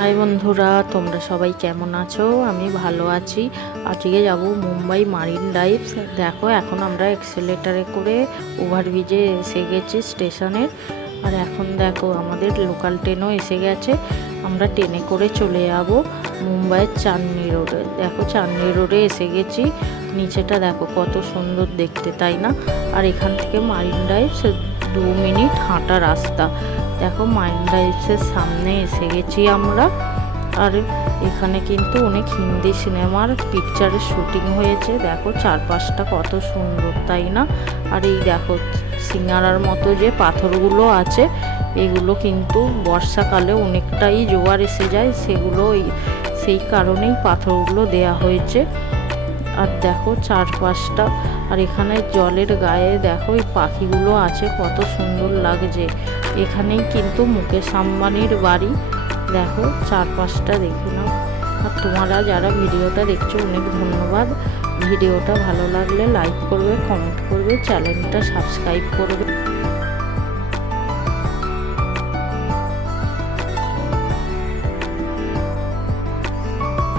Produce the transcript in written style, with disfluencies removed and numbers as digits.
High বন্ধুরা, তোমরা সবাই কেমন আছো? আমি ভালো আছি। আজকে যাব মুম্বাই মারিন ড্রাইভস। দেখো, এখন আমরা এক্সেলেটারে করে ওভারব্রিজে এসে গেছি স্টেশনের। আর এখন দেখো আমাদের লোকাল ট্রেনও এসে গেছে। আমরা ট্রেনে করে চলে যাব মুম্বাইয়ের চাঁদনি রোডে। দেখো, চাঁদনি রোডে এসে গেছি। নিচেটা দেখো কত সুন্দর দেখতে, তাই না? আর এখান থেকে মারিন ড্রাইভস 2 মিনিট হাঁটা রাস্তা। দেখো, মারিন ড্রাইভসের সামনে এসে গেছি আমরা। আর এখানে কিন্তু অনেক হিন্দি সিনেমার পিকচারের শুটিং হয়েছে। দেখো চারপাশটা কত সুন্দর, তাই না? আর এই দেখো সিঙ্গারার মতো যে পাথরগুলো আছে, এগুলো কিন্তু বর্ষাকালে অনেকটাই জোয়ার এসে যায়, সেই কারণেই পাথরগুলো দেয়া হয়েছে। আর দেখো চারপাশটা, আর এখানে জলের গায়ে দেখো এই পাখিগুলো আছে, কত সুন্দর লাগছে। এখানেই কিন্তু মুকেশ আম্বানির বাড়ি। দেখো চারপাশটা দেখে নাও। আর তোমরা যারা ভিডিওটা দেখছো অনেক ধন্যবাদ। ভিডিওটা ভালো লাগলে লাইক করবে, কমেন্ট করবে, চ্যানেলটা সাবস্ক্রাইব করবে।